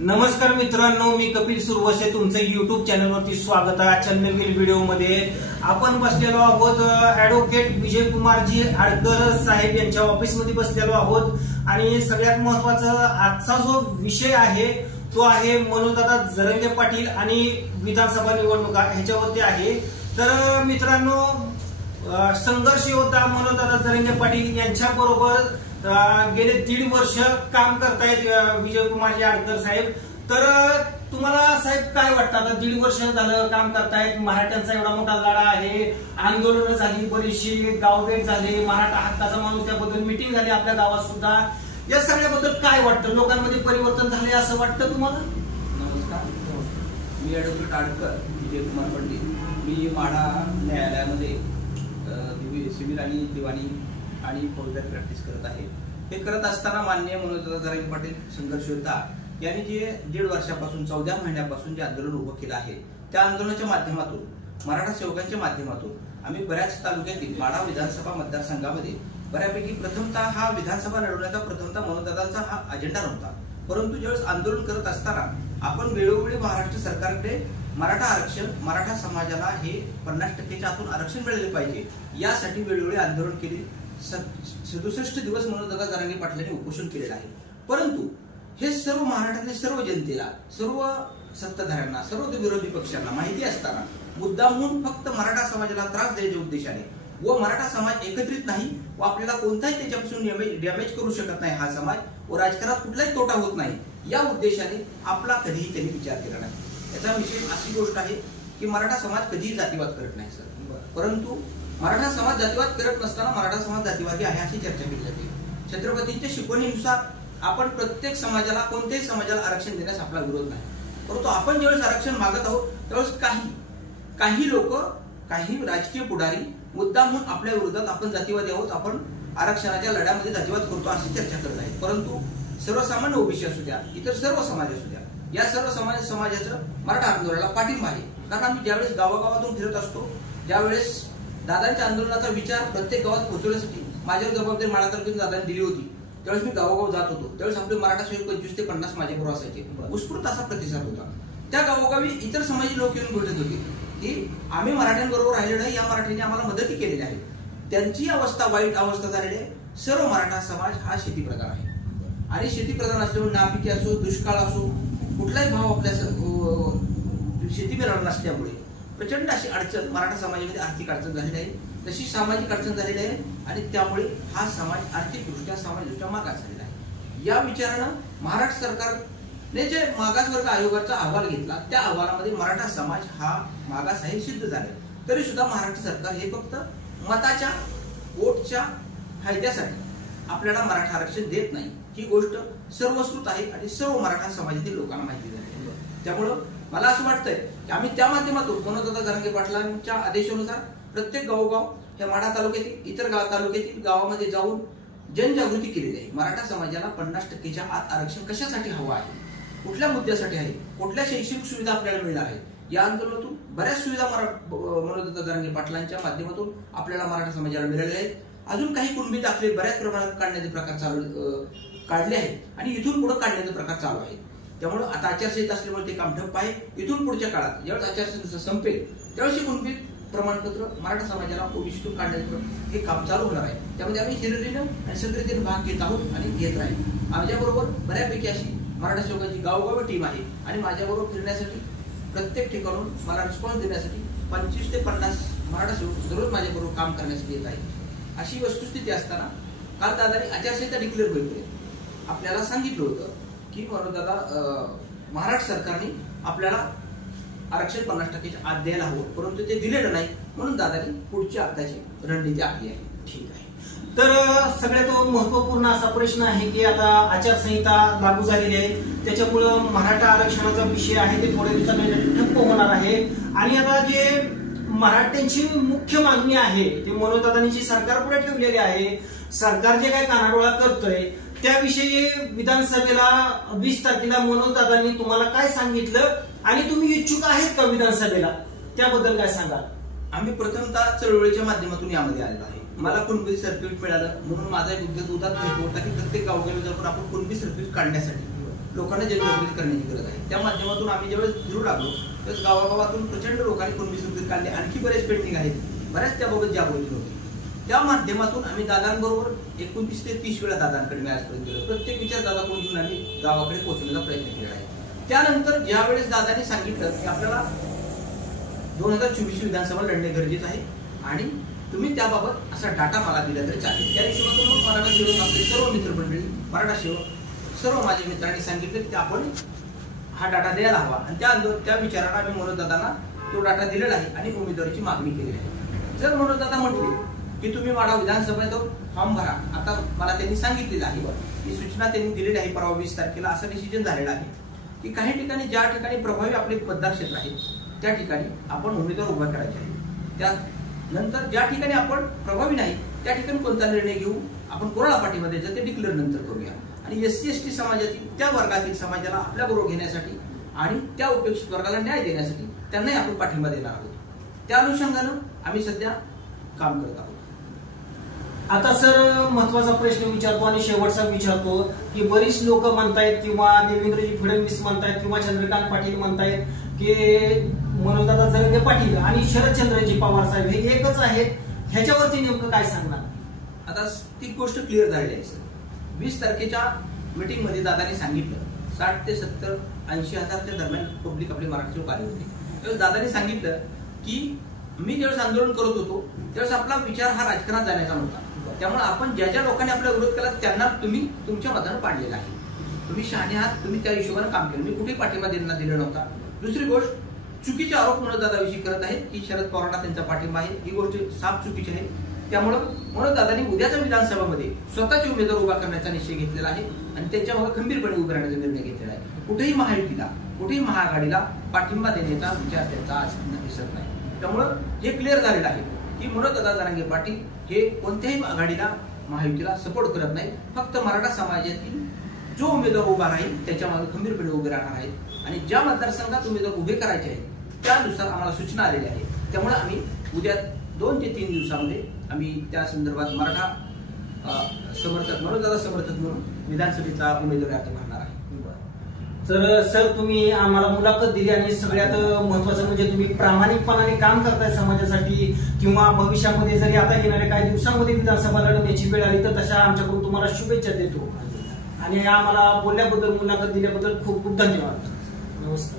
नमस्कार मित्रांनो, मी कपिल सुरवसे तुमचं युट्यूब चॅनलवरती स्वागत आहे। आजच्या नवीन व्हिडिओमध्ये आपण बसलेलो आहोत ॲडव्होकेट विजयकुमारजी आडकर साहेब यांच्या ऑफिसमध्ये बसलेलो आहोत आणि सगळ्यात महत्त्वाचा आजचा जो विषय आहे तो आहे मनोजदादा जरंगे पाटील आणि विधानसभा निवडणुका ह्याच्यावरती आहे। तर मित्रांनो, संघर्ष योद्धा मनोजदादा जरंगे पाटील यांच्या बरोबर गेले 1.5 वर्ष काम करतायत विजयकुमारजी आडकर साहेब। तर तुम्हाला साहेब काय वाटतं, आता 1.5 वर्ष झालं काम करतायत, मराठ्यांचा एवढा मोठा लढा आहे, आंदोलन झाली, बरीचशी गावभेट झाली, मराठा हक्काचा माणूस त्याबद्दल मीटिंग झाली आपल्या गावात सुद्धा, या सगळ्याबद्दल काय वाटतं? लोकांमध्ये परिवर्तन झाले असं वाटतं तुम्हाला? नमस्कार, मी ॲडव्होकेट आडकर विजयकुमार पाटील। मी माढा न्यायालयामध्ये सिव्हिल आणि दिवाणी आणि फौजदारी प्रॅक्टिस करत आहे। हे करत असताना माननीय मनोजदादा जरंगे पाटील संघर्ष योद्धा यांनी जे 1.5 वर्षापासून 14 महिन्यापासून जे आंदोलन उभं केलं आहे, त्या आंदोलनाच्या माध्यमातून मराठा सेवकांच्या माध्यमातून आम्ही बऱ्याच तालुक्यातील माढा विधानसभा मतदारसंघामध्ये बऱ्यापैकी प्रथमतः हा विधानसभा लढवण्याचा प्रथमतः मनोजदादांचा हा अजेंडा नव्हता, परंतु ज्यावेळेस आंदोलन करत असताना आपण वेळोवेळी महाराष्ट्र सरकारकडे मराठा आरक्षण, मराठा समाजाला हे 50% आतून आरक्षण मिळाले पाहिजे यासाठी वेळोवेळी आंदोलन केले। 67 दिवस मनोजदादा जरंगे पाटलांनी उपोषण केलेलं आहे, परंतु हे सर्व महाराष्ट्रातील सर्व जनतेला, सर्व सत्ताधाऱ्यांना, सर्व विरोधी पक्षांना माहिती असताना मुद्दामहून फक्त मराठा समाजाला त्रास द्यायच्या उद्देशाने व मराठा समाज एकत्रित नाही व आपल्याला कोणताही त्याच्यापासून डॅमेज करू शकत नाही हा समाज व राजकारणात कुठलाही तोटा होत नाही या उद्देशाने आपला कधीही त्यांनी विचार केला नाही। याचा विषय अशी गोष्ट आहे की मराठा समाज कधीही जातीवाद करत नाही सर, परंतु मराठा समाज जातीवाद करत नसताना मराठा समाज जातीवादी आहे अशी चर्चा केली जाते। छत्रपतींच्या शिकवणीनुसार आपण प्रत्येक समाजाला, कोणत्याही समाजाला आरक्षण देण्यास आपला विरोध नाही, परंतु आपण ज्यावेळेस आरक्षण मागत आहोत त्यावेळेस काही लोक, काही राजकीय पुढारी मुद्दामहून आपल्या विरोधात आपण जातीवादी आहोत, आपण आरक्षणाच्या लढ्यामध्ये जातीवाद करतो अशी चर्चा करत आहेत। परंतु सर्वसामान्य ओबीसी असू द्या, इतर सर्व समाज असू द्या, या सर्व समाजाचं मराठा आंदोलनाला पाठिंबा आहे। कारण आम्ही ज्यावेळेस गावागावातून फिरत असतो, ज्यावेळेस दादांच्या आंदोलनाचा विचार प्रत्येक गावात पोहोचवण्यासाठी माझ्यावर जबाबदारी माढा तालुक्यातून दादांनी दिली होती, त्यावेळेस मी गावोगाव जात होतो, त्यावेळेस आपले मराठा सेवक 25 ते 50 माझ्याबरोबर असायचे, उत्स्फूर्त असा प्रतिसाद होता। त्या गावोगावी इतर समाजाची लोक येऊन भेटत होते की आम्ही मराठ्यांबरोबर राहिले नाही, या मराठ्यांनी आम्हाला मदती केलेली आहे, त्यांची अवस्था वाईट अवस्था झालेली आहे। सर्व मराठा समाज हा शेतीप्रधान आहे आणि शेतीप्रधान असल्यामुळे नापिकी असो, दुष्काळ असो, कुठलाही भाव आपल्या शेती मिळणार नसल्यामुळे प्रचंड अशी अडचण मराठा समाजामध्ये, आर्थिक अडचण झालेली आहे, तशी सामाजिक अडचण झालेली आहे आणि त्यामुळे हा समाज आर्थिकदृष्ट्या, सामाजिकदृष्ट्या मागास झालेला आहे। या विचारानं महाराष्ट्र सरकारने जे मागासवर्ग आयोगाचा अहवाल घेतला, त्या अहवालामध्ये मराठा समाज हा मागास आहे सिद्ध झाले, तरी सुद्धा महाराष्ट्र सरकार हे फक्त मताच्या, वोटच्या फायद्यासाठी आपल्याला मराठा आरक्षण देत नाही, ही गोष्ट सर्वश्रुत आहे आणि सर्व मराठा समाजातील लोकांना माहिती झाली। त्यामुळं मला असं वाटतंय की आम्ही त्या माध्यमातून मनोजदादा जरंगे पाटलांच्या आदेशानुसार प्रत्येक गावोगाव या माढा तालुक्यातील, इतर तालुक्यातील गावामध्ये जाऊन जनजागृती केलेली आहे। मराठा समाजाला 50%च्या आत आरक्षण कशासाठी हवं आहे, कुठल्या मुद्द्यासाठी आहे, कुठल्या शैक्षणिक सुविधा आपल्याला मिळणार आहे, या आंदोलनातून बऱ्याच सुविधा मनोजदादा जरंगे पाटलांच्या माध्यमातून आपल्याला मराठा समाजाला मिळालेल्या आहेत। अजून काही कुणबी दाखले बऱ्याच प्रमाणात काढण्याचे प्रकार काढले आहेत आणि इथून पुढे काढण्याचे प्रकार चालू आहेत। त्यामुळे आता आचारसंहिता असल्यामुळे ते काम ठप्प आहे। इथून पुढच्या काळात ज्यावेळेस आचारसंहिता संपेल त्यावेळेस कुणबी प्रमाणपत्र मराठा समाजाला ओबीसीतून काढण्याचं हे काम चालू होणार आहे। त्यामध्ये आम्ही हिरिरीनं आणि सक्रियतेने भाग घेत आहोत आणि घेत राहील। आमच्याबरोबर बऱ्यापैकी अशी मराठा सेवकांची गावोगावी टीम आहे आणि माझ्याबरोबर फिरण्यासाठी, प्रत्येक ठिकाणून मला रिस्पॉन्स देण्यासाठी 25 ते 50 मराठा सेवक दररोज माझ्याबरोबर काम करण्यासाठी येत आहे। अशी वस्तुस्थिती असताना काल दादांनी आचारसंहिता डिक्लेअर होईल आपल्याला सांगितलं होतं की मनोजदादा, महाराष्ट्र सरकारने आपल्याला आरक्षण 50%च्या आत द्यायला हवं, परंतु ते दिलेलं नाही, म्हणून दादांनी पुढची आताची रणनीती आखली आहे। ठीक आहे, तर सगळ्यात महत्वपूर्ण असा प्रश्न आहे की आता आचारसंहिता लागू झालेली आहे, त्याच्यामुळं मराठा आरक्षणाचा विषय आहे ते थोड्या दिवसांनी ठप्प होणार आहे आणि आता जे मराठ्यांची मुख्य मागणी आहे ते मनोजदादांनी जी सरकार पुढे ठेवलेली आहे, सरकार जे काय कानाडोळा करतोय त्याविषयी विधानसभेला 20 तारखेला मनोजदादांनी तुम्हाला काय सांगितलं आणि तुम्ही इच्छुक आहेत का विधानसभेला, त्याबद्दल काय सांगाल? आम्ही प्रथमतः चळवळीच्या माध्यमातून यामध्ये आलेलो आहे। मला कुणबी सर्टिफिकेट मिळालं म्हणून माझा एक उद्देश उदात होता की प्रत्येक गावोगावी जाऊन आपण कुणबी सर्टिफिकेट काढण्यासाठी लोकांना जनजागृती करण्याची गरज आहे. त्या माध्यमातून आम्ही ज्यावेळेस फिरू लागलो त्यावेळेस गावागावातून प्रचंड लोकांनी कुणबी संस्कृती काढली. आणखी बरेच पेंडिंग आहेत, बऱ्याच त्याबाबत जागृती होती. त्या माध्यमातून आम्ही दादांबरोबर 29 ते 30 वेळा दादांकडे मी आजपर्यंत गेलो. प्रत्येक विचार दादाकडून घेऊन आम्ही गावाकडे पोहोचण्याचा प्रयत्न केला आहे. त्यानंतर ज्यावेळेस दादांनी सांगितलं की आपल्याला 2024 विधानसभा लढणे गरजेचं आहे आणि तुम्ही त्याबाबत असा डाटा मला दिला तरी चालेल. त्या हिशोबातून मराठा सेवक आपले सर्व मित्रमंडळी, मराठा सेवक सर्व माझ्या मित्रांनी सांगितलं की आपण हा डाटा द्यायला हवा आणि त्या विचाराने आम्ही मनोजदादांना तो डाटा दिलेला आहे आणि उमेदवारीची मागणी केलेली आहे. जर मनोजदादा म्हटले की तुम्ही माडा विधानसभेत फॉर्म भरा, आता मला त्यांनी सांगितलेलं आहे ही सूचना त्यांनी दिलेली आहे परवा 20 तारखेला. असं डिसिजन झालेलं आहे की काही ठिकाणी ज्या ठिकाणी प्रभावी आपले मतदार क्षेत्र आहे त्या ठिकाणी आपण उमेदवार उभा करायचे आहे. त्यानंतर ज्या ठिकाणी आपण प्रभावी नाही त्या ठिकाणी कोणता निर्णय घेऊ, आपण कोणाला पाठिंबा द्यायचा ते डिक्लेअर नंतर करूया. आणि SC/ST समाजातील त्या वर्गातील समाजाला आपल्या बरोबर घेण्यासाठी आणि त्या उपेक्षित वर्गाला न्याय देण्यासाठी त्यांनाही आपण पाठिंबा देणार आहोत. त्या अनुषंगानं आम्ही सध्या काम करत आहोत. आता सर महत्वाचा प्रश्न विचारतो आणि शेवटचा विचारतो की बरीच लोक म्हणतायत किंवा देवेंद्रजी फडणवीस म्हणतायत किंवा चंद्रकांत पाटील म्हणतायत की मनोजदादा जरांगे पाटील आणि शरदचंद्रजी पवार साहेब हे एकच आहेत, ह्याच्यावरती नेमकं काय सांगणार? आता ती गोष्ट क्लिअर झालेली आहे. 20 तारखेच्या मीटिंग मध्ये दादांनी सांगितलं 60 ते 70 80 हजारच्या दरम्यान पब्लिक आपले मराठी लोक आले होते. त्यावेळेस दादांनी सांगितलं की मी ज्यावेळेस आंदोलन करत होतो त्यावेळेस आपला विचार हा राजकारणात जाण्याचा नव्हता. त्यामुळे आपण ज्या ज्या लोकांनी आपला विरोध केला त्यांना तुम्ही तुमच्या मतानं पाडलेला आहे. तुम्ही शहाणे आहात, तुम्ही त्या हिशोबाने काम केलं. मी कुठेही पाठिंबा दिला नव्हता. दुसरी गोष्ट, चुकीचे आरोप मनोजदादाविषयी करत आहेत की शरद पवारांना त्यांचा पाठिंबा आहे, ही गोष्ट साफ चुकीची आहे. त्यामुळे मनोजदादांनी उद्याच्या विधानसभामध्ये स्वतःचे उमेदवार उभा करण्याचा निश्चय घेतलेला आहे आणि त्यांच्यामध्ये खंबीरपणे उभे राहण्याचा निर्णय घेतलेला आहे. कुठेही महायुतीला, कुठेही महाआघाडीला पाठिंबा देण्याचा विचार त्यांचा आज दिसत नाही. त्यामुळं हे क्लिअर झालेलं आहे की मनोजदादा जरांगे पाटील हे कोणत्याही आघाडीला, महायुतीला सपोर्ट करत नाही. फक्त मराठा समाजातील जो उमेदवार उभा राहील त्याच्यामागे खंबीरपणे उभे राहणार आहेत आणि ज्या मतदारसंघात उमेदवार उभे करायचे आहेत त्यानुसार आम्हाला सूचना आलेल्या आहेत. त्यामुळे आम्ही उद्या 2 ते 3 दिवसामध्ये आम्ही त्या संदर्भात मराठा समर्थक, मनोजदादा समर्थक म्हणून विधानसभेचा उमेदवारी अर्ज भरणार आहे. तर सर तुम्ही आम्हाला मुलाखत दिली आणि सगळ्यात महत्वाचं म्हणजे तुम्ही प्रामाणिकपणाने काम करताय समाजासाठी किंवा भविष्यामध्ये जरी आता येणाऱ्या काही दिवसांमध्ये विधानसभा लढवण्याची वेळ आली तर तशा आमच्याकडून तुम्हाला शुभेच्छा देतो आणि आम्हाला बोलल्याबद्दल, मुलाखत दिल्याबद्दल खूप खूप धन्यवाद. नमस्कार.